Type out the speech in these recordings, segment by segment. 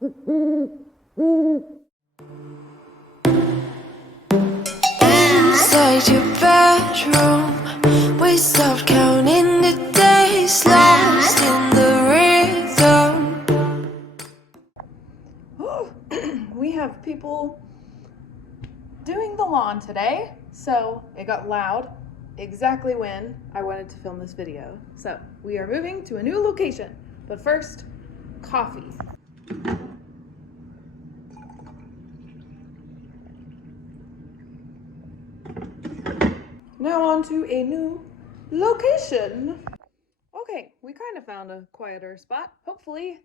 Inside your bedroom, we stopped counting the days, lost in the rhythm. We have people doing the lawn today, so it got loud exactly when I wanted to film this video. So we are moving to a new location, but first, coffee. Now on to a new location. Okay, we kind of found a quieter spot. Hopefully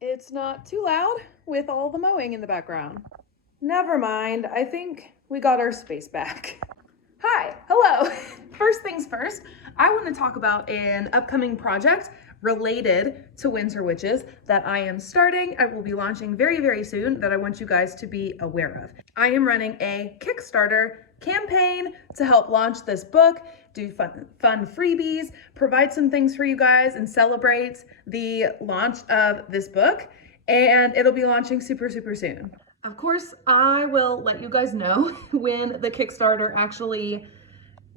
it's not too loud with all the mowing in the background. Never mind, I think we got our space back. Hi, hello. First things first, I want to talk about an upcoming project related to Winter Witches that I am starting. I will be launching very, very soon that I want you guys to be aware of. I am running a Kickstarter campaign to help launch this book, do fun freebies, provide some things for you guys, and celebrate the launch of this book. And it'll be launching super, super soon. Of course, I will let you guys know when the Kickstarter actually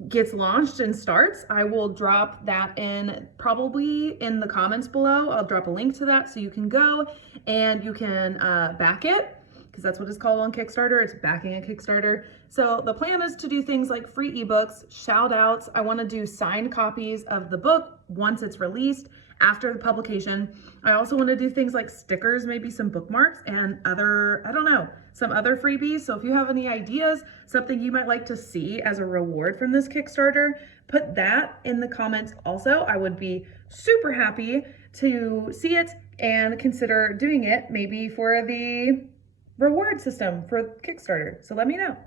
gets launched and starts. I will drop that in probably in the comments below. I'll drop a link to that so you can go and you can back it, because that's what it's called on Kickstarter. It's backing a Kickstarter. So the plan is to do things like free ebooks, shout outs. I want to do signed copies of the book once it's released after the publication. I also want to do things like stickers, maybe some bookmarks and other, I don't know, some other freebies. So if you have any ideas, something you might like to see as a reward from this Kickstarter, put that in the comments also. I would be super happy to see it and consider doing it maybe for the reward system for Kickstarter. So let me know.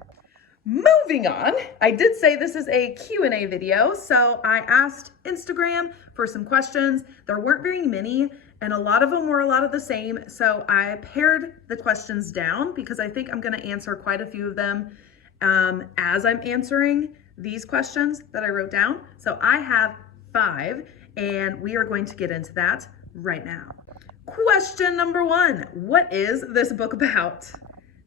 Moving on, I did say this is a Q&A video, so I asked Instagram for some questions. There weren't very many, and a lot of them were a lot of the same, so I pared the questions down because I think I'm going to answer quite a few of them as I'm answering these questions that I wrote down. So I have 5, and we are going to get into that right now. Question number 1, what is this book about?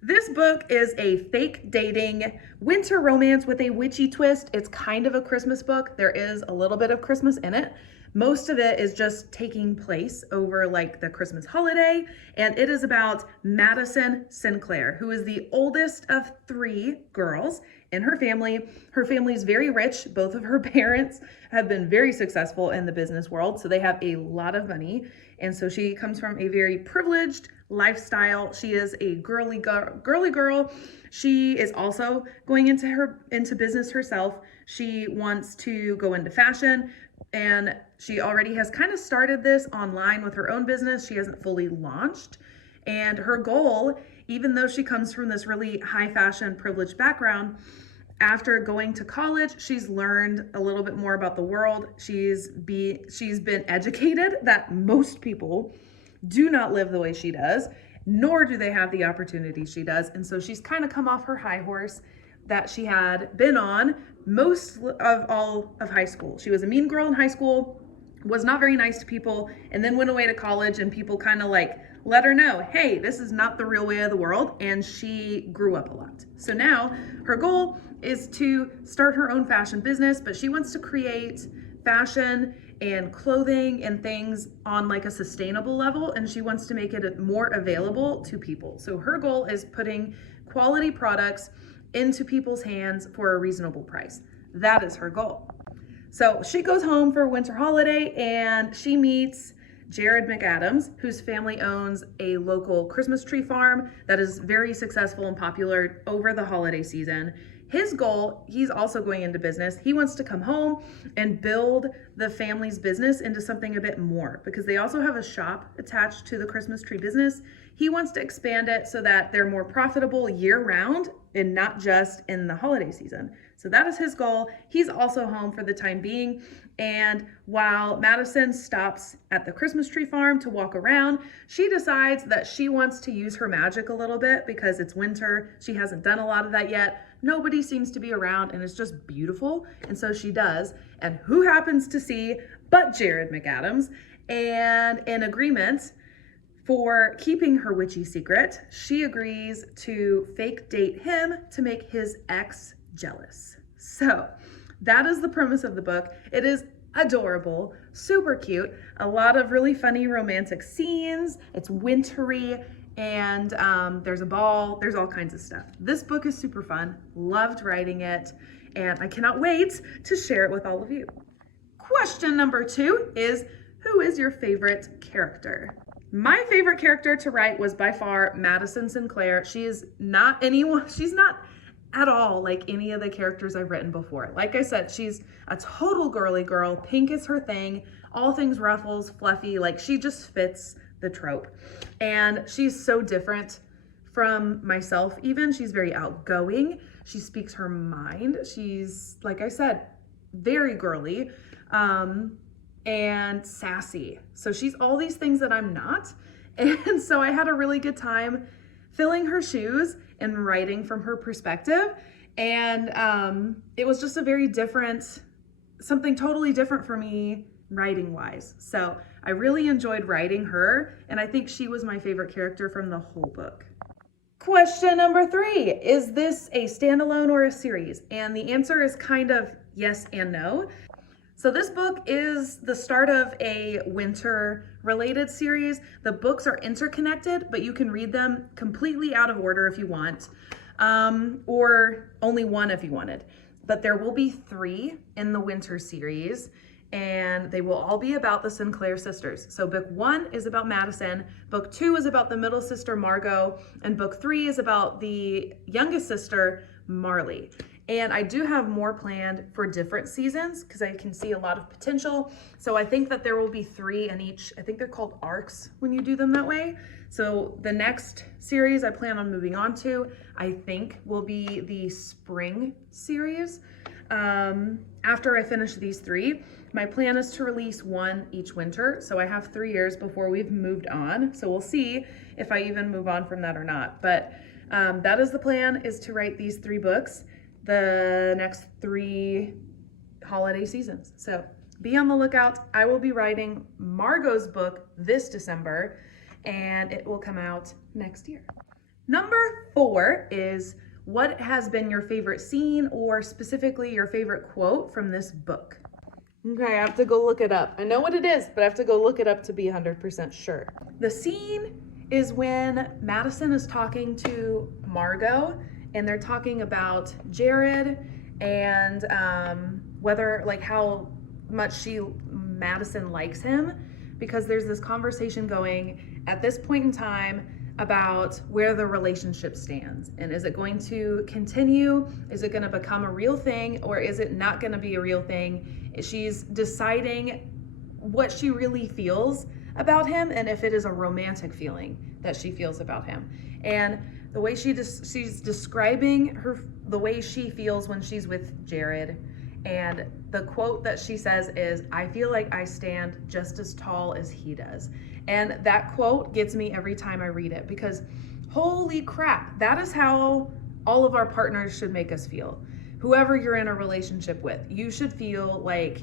This book is a fake dating winter romance with a witchy twist. It's kind of a Christmas book. There is a little bit of Christmas in it. Most of it is just taking place over like the Christmas holiday. And it is about Madison Sinclair, who is the oldest of 3 girls in her family. Her family is very rich. Both of her parents have been very successful in the business world, so they have a lot of money. And so she comes from a very privileged lifestyle. She is a girly girl. She is also going into business herself. She wants to go into fashion, and she already has kind of started this online with her own business. She hasn't fully launched. And her goal, even though she comes from this really high fashion privileged background, after going to college, she's learned a little bit more about the world. She's been educated that most people do not live the way she does, nor do they have the opportunity she does. And so she's kind of come off her high horse that she had been on most of all of high school. She was a mean girl in high school, was not very nice to people, and then went away to college, and people kind of like let her know, hey, this is not the real way of the world. And she grew up a lot. So now her goal is to start her own fashion business, but she wants to create fashion and clothing and things on like a sustainable level, and she wants to make it more available to people. So her goal is putting quality products into people's hands for a reasonable price. That is her goal. So she goes home for winter holiday and she meets Jared McAdams, whose family owns a local Christmas tree farm that is very successful and popular over the holiday season. His goal, he's also going into business. He wants to come home and build the family's business into something a bit more, because they also have a shop attached to the Christmas tree business. He wants to expand it so that they're more profitable year round and not just in the holiday season. So that is his goal. He's also home for the time being. And while Madison stops at the Christmas tree farm to walk around, she decides that she wants to use her magic a little bit because it's winter. She hasn't done a lot of that yet. Nobody seems to be around and it's just beautiful. And so she does. And who happens to see but Jared McAdams? And in agreement, For keeping her witchy secret, she agrees to fake date him to make his ex jealous. So that is the premise of the book. It is adorable, super cute, a lot of really funny romantic scenes. It's wintry, and there's a ball, there's all kinds of stuff. This book is super fun, loved writing it, and I cannot wait to share it with all of you. Question number 2 is, who is your favorite character? My favorite character to write was by far Madison Sinclair. She's not at all like any of the characters I've written before. Like I said, she's a total girly girl. Pink is her thing. All things ruffles, fluffy, like she just fits the trope. And she's so different from myself even. She's very outgoing. She speaks her mind. She's, like I said, very girly and sassy. So she's all these things that I'm not. And so I had a really good time filling her shoes and writing from her perspective. And it was just a very different, something totally different for me writing wise. So I really enjoyed writing her, and I think she was my favorite character from the whole book. Question number 3, is this a standalone or a series? And the answer is kind of yes and no. So this book is the start of a winter related series. The books are interconnected, but you can read them completely out of order if you want, or only one if you wanted. But there will be 3 in the winter series, and they will all be about the Sinclair sisters. So book 1 is about Madison, book 2 is about the middle sister Margot, and book 3 is about the youngest sister Marley. And I do have more planned for different seasons because I can see a lot of potential. So I think that there will be 3 in each. I think they're called arcs when you do them that way. So the next series I plan on moving on to, I think, will be the spring series. After I finish these 3, my plan is to release 1 each winter. So I have 3 years before we've moved on. So we'll see if I even move on from that or not. But that is the plan, is to write these 3 books the next 3 holiday seasons. So be on the lookout. I will be writing Margot's book this December, and it will come out next year. Number 4 is, what has been your favorite scene, or specifically your favorite quote from this book? Okay, I have to go look it up. I know what it is, but I have to go look it up to be 100% sure. The scene is when Madison is talking to Margot, and they're talking about Jared and whether, like, how much Madison likes him, because there's this conversation going at this point in time about where the relationship stands, and is it going to continue? Is it going to become a real thing, or is it not going to be a real thing? She's deciding what she really feels about him, and if it is a romantic feeling that she feels about him. And the way she's describing the way she feels when she's with Jared, and the quote that she says is, "I feel like I stand just as tall as he does." And that quote gets me every time I read it, because holy crap, that is how all of our partners should make us feel. Whoever you're in a relationship with, you should feel like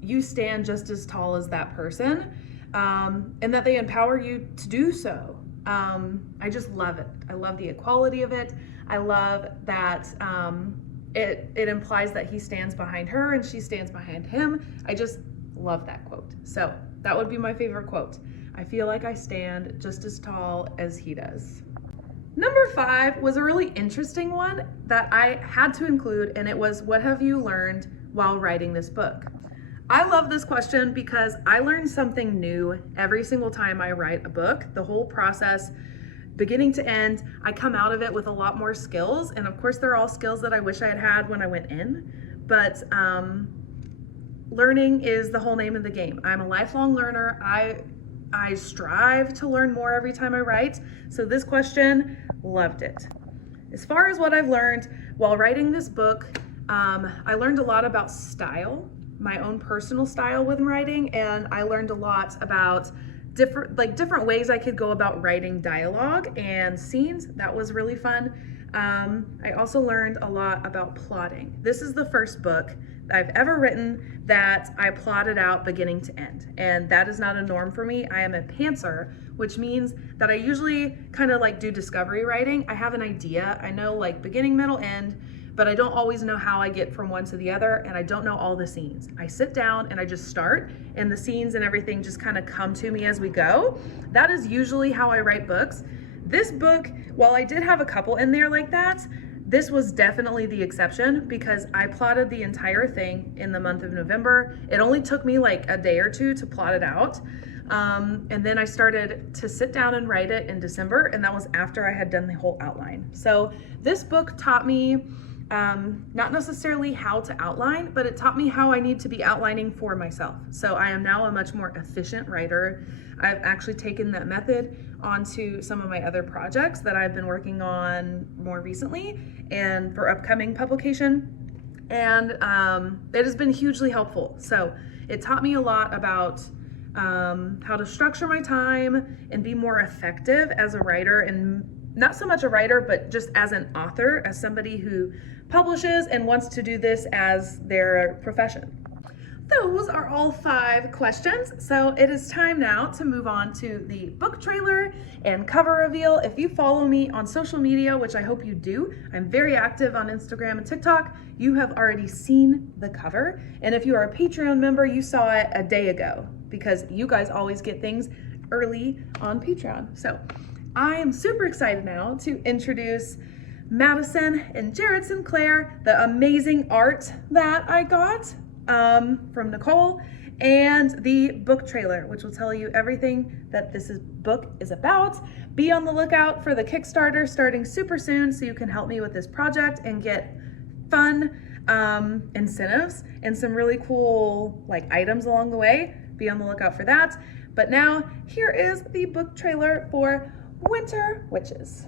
you stand just as tall as that person, and that they empower you to do so. I just love it. I love the equality of it. I love that it implies that he stands behind her and she stands behind him. I just love that quote. So that would be my favorite quote. I feel like I stand just as tall as he does. Number 5 was a really interesting one that I had to include, and it was, what have you learned while writing this book? I love this question because I learn something new every single time I write a book. The whole process, beginning to end, I come out of it with a lot more skills. And of course, they're all skills that I wish I had had when I went in. But learning is the whole name of the game. I'm a lifelong learner. I strive to learn more every time I write. So this question, loved it. As far as what I've learned while writing this book, I learned a lot about style, my own personal style with writing, and I learned a lot about different ways I could go about writing dialogue and scenes. That was really fun. I also learned a lot about plotting. This is the first book I've ever written that I plotted out beginning to end. And that is not a norm for me. I am a pantser, which means that I usually kind of like do discovery writing. I have an idea. I know like beginning, middle, end, but I don't always know how I get from one to the other, and I don't know all the scenes. I sit down and I just start, and the scenes and everything just kind of come to me as we go. That is usually how I write books. This book, while I did have a couple in there like that, this was definitely the exception because I plotted the entire thing in the month of November. It only took me like a day or two to plot it out. And then I started to sit down and write it in December, and that was after I had done the whole outline. So this book taught me not necessarily how to outline, but it taught me how I need to be outlining for myself. So I am now a much more efficient writer. I've actually taken that method onto some of my other projects that I've been working on more recently and for upcoming publication. And it has been hugely helpful. So it taught me a lot about how to structure my time and be more effective as a writer, and not so much a writer, but just as an author, as somebody who publishes and wants to do this as their profession. Those are all 5 questions. So it is time now to move on to the book trailer and cover reveal. If you follow me on social media, which I hope you do, I'm very active on Instagram and TikTok, you have already seen the cover. And if you are a Patreon member, you saw it a day ago because you guys always get things early on Patreon. So I am super excited now to introduce Madison and Jared Sinclair, the amazing art that I got from Nicole, and the book trailer, which will tell you everything that book is about. Be on the lookout for the Kickstarter starting super soon so you can help me with this project and get fun incentives and some really cool like items along the way. Be on the lookout for that. But now here is the book trailer for Winter Witches.